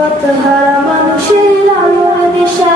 পথ হারা মানুষের লাল নেশা।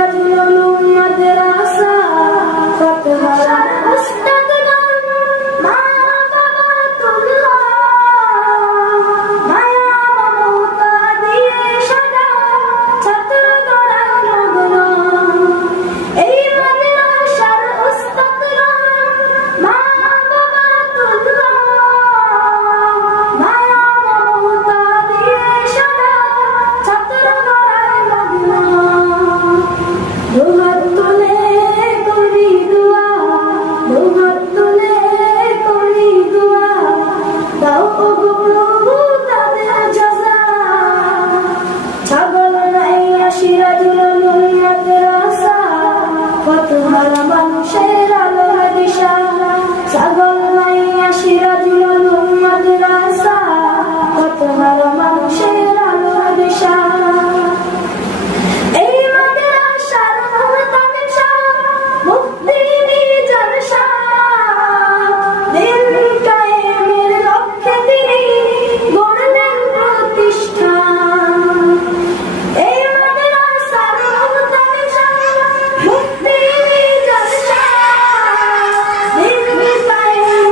Yeah, Shiraji